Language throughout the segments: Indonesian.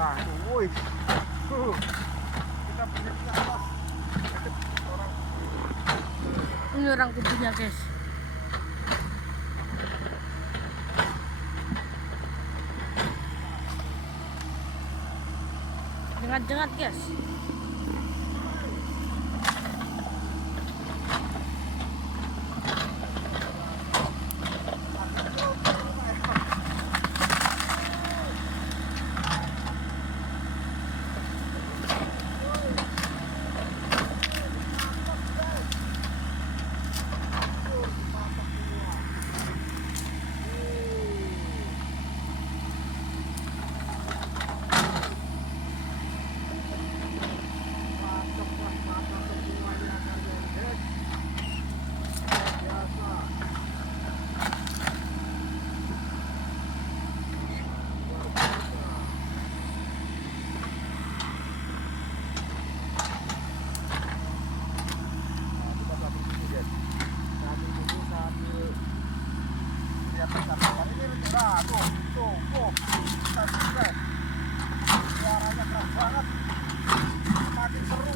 Nah, woi. Kita punya ke atas. Orang. Ini orang kubunya, guys. Jengat-jengat, guys. Suaranya keras banget, makin seru.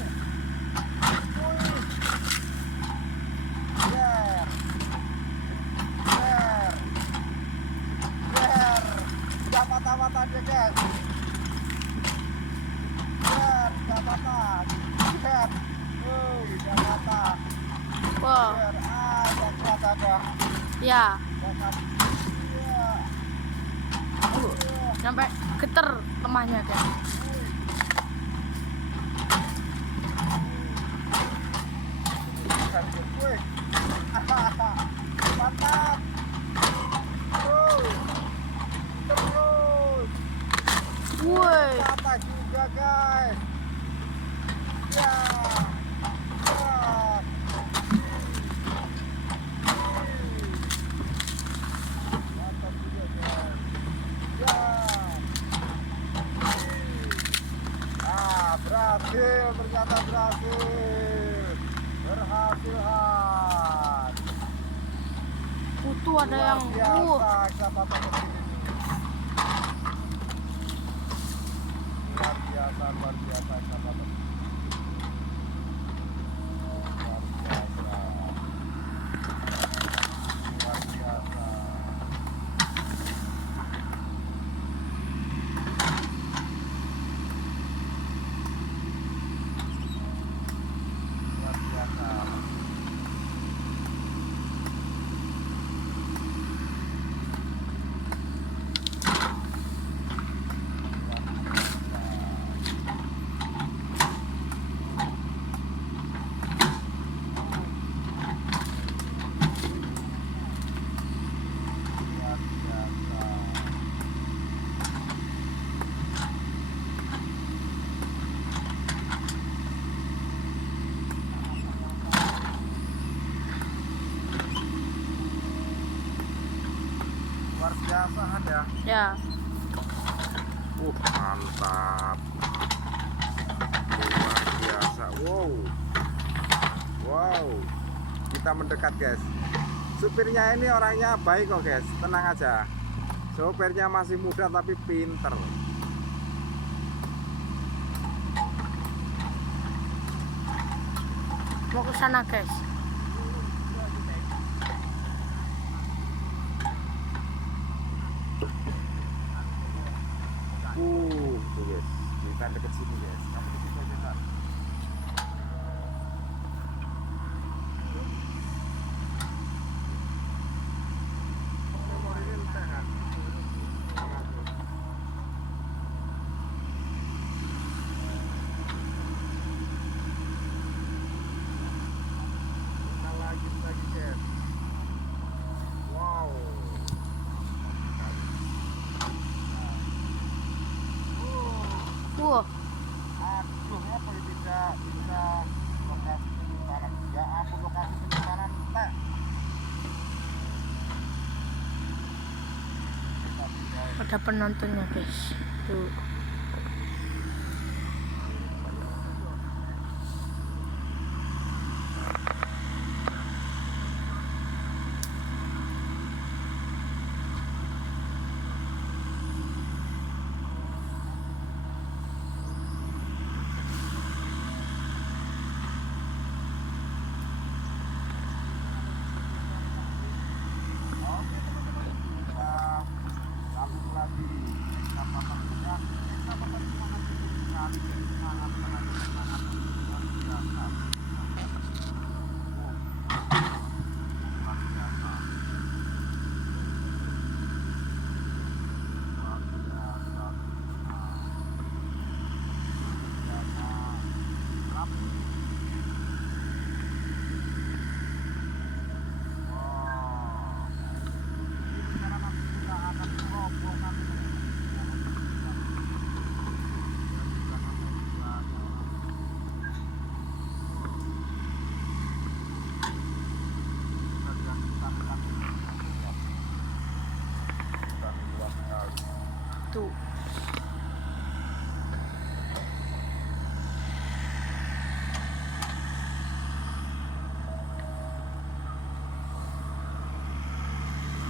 Yer, yer, yer, udah mata-mata dia, guys. Yer, udah mata, yer, udah mata. Wow. Yer, yang kuat ada. Ya. Iya. Sampai geter lemahnya, guys. Wih. Mantap. Terus. Woi. Patah juga, guys. Ya. Ya. Mantap juga, guys. Ya. Berhasil, ternyata berhasil. Berhasil, Han. Kutu ada yang biasa, ekskavator kecil ini. Luar biasa ekskavator. Luar biasa. Luar biasa. Luar biasa. Luar biasa. Luar biasa, Han, ya. ya. Mantap. Luar biasa. Wow. Kita mendekat, guys. Supirnya ini orangnya baik kok, guys. Tenang aja. Supirnya masih muda tapi pinter. Mau ke sana, guys. Tuh, guys. Kita deket sini, guys. Kamu di situ aja, Kak. Lagi, guys. Wow. Wah. Aduh, apa ini tidak bisa lokasi penyimpanan. Ya ampun, lokasi penyimpanan teh. Ada penontonnya, guys. Tuh.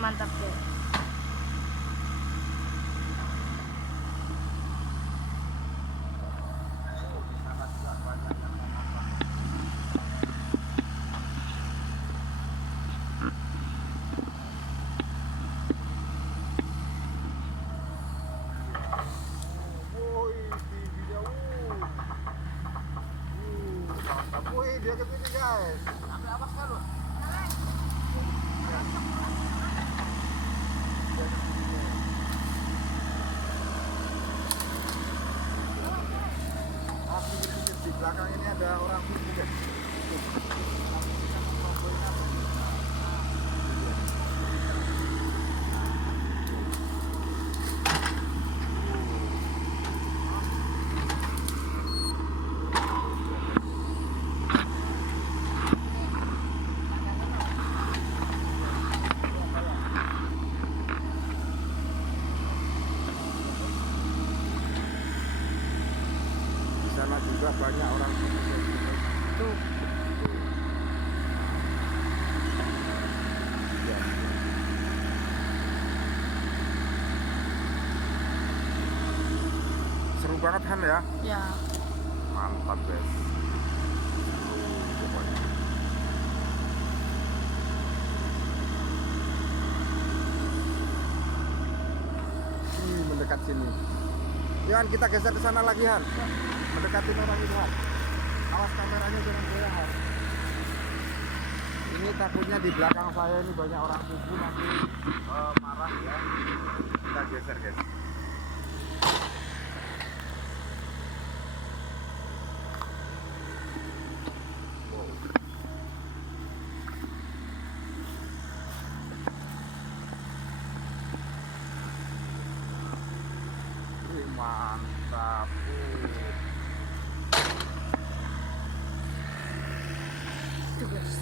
mantap guys. Di sana juga banyak yang menonton. Woi, tingginya, mantap. Woi, dia ke sini guys. Sampai apa sekarang? Di belakang ini ada orang kubu guys. Di sana juga banyak orang kubu guys. Tuh. Iya. Seru banget Han ya. Ya. Mantap guys. Pokoknya. Mendekat sini. Ya Han, kita geser ke sana lagi Han. Mendekatin orang itu Han. Awas kameranya jangan goyang Han. Ini takutnya di belakang saya ini banyak orang kubu nanti marah ya. Kita geser guys. Wow. Wih, mantap. Tuh guys.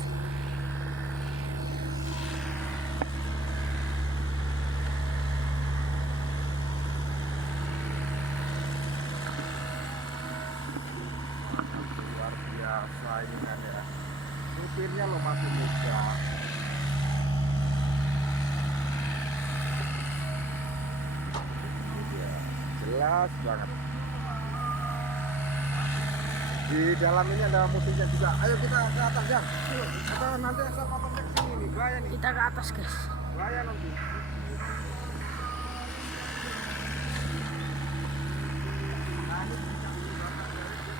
Luar biasa ini kan ya. Supirnya lo masih muda. Ini dia. Jelas banget. Di dalam ini ada musiknya juga. Ayo kita ke atas Jan. Kita nanti asal motornya ke sini nih. Bahaya nih. Kita ke atas guys. Bahaya nanti. Nah, ini bisa dulu belakang dari dia.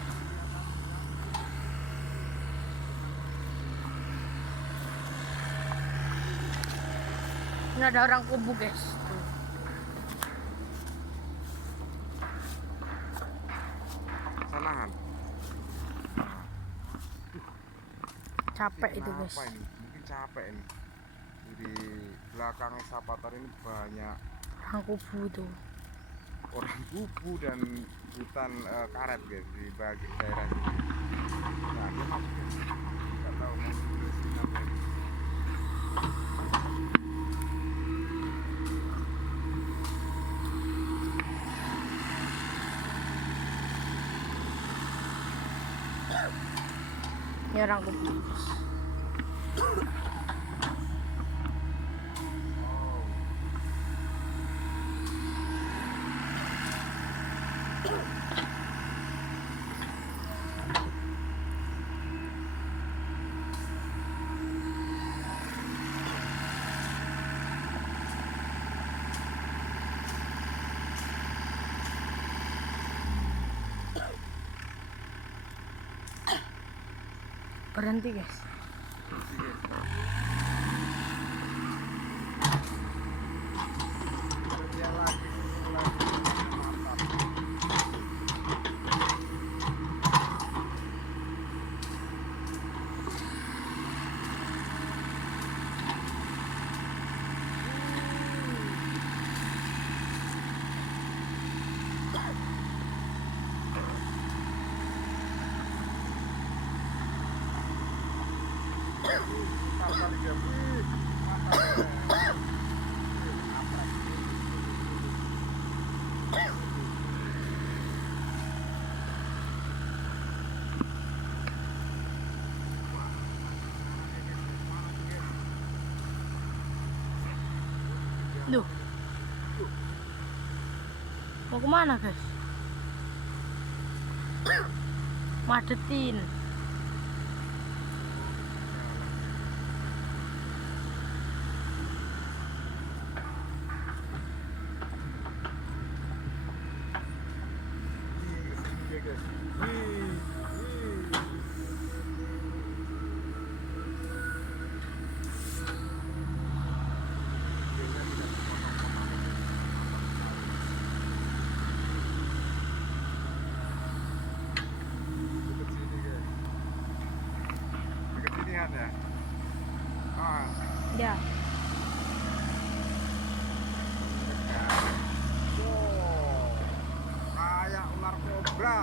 Ini ada orang kubu guys. Tuh. Sanahan. Capek itu guys. Kenapa ini? Mungkin capek ini. Di belakang eskapator ini banyak Orang kubu tuh. orang kubu dan hutan karet guys di bagian daerah sini. Nah dia masuk ke sini. Nggak tahu mau ke sini apa ini. Ini orang kubu. Berhenti guys. Dia lagi mantap. Duh. Mau kemana guys? Madetin. Iya guys. Wih. Dekat sini guys. Dekat sini kan ya. Ah, Ya. wow. Kayak ular kobra.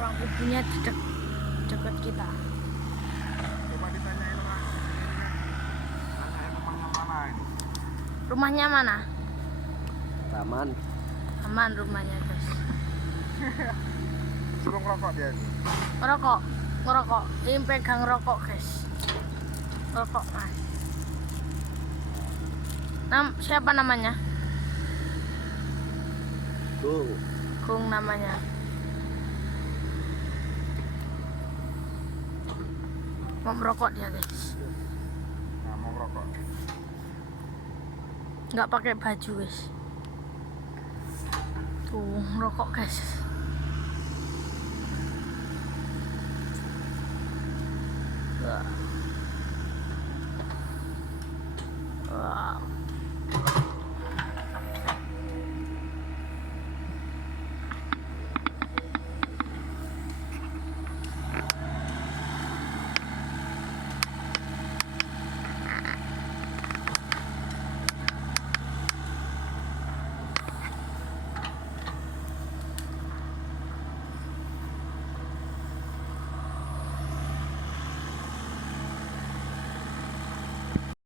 Orang kubunya di dekat kita. Coba ditanyain orang ini kan. Tanyain temannya mana ini. Rumahnya mana? Taman. Aman rumahnya guys. Suruh ngerokok dia itu. Ngerokok. Ini pegang rokok guys. Rokok mas. Siapa namanya? Gung. Gung namanya. Mau merokok dia guys. Nah, mau ngerokok. Nggak pakai baju guys. Tuh rokok guys. Wah.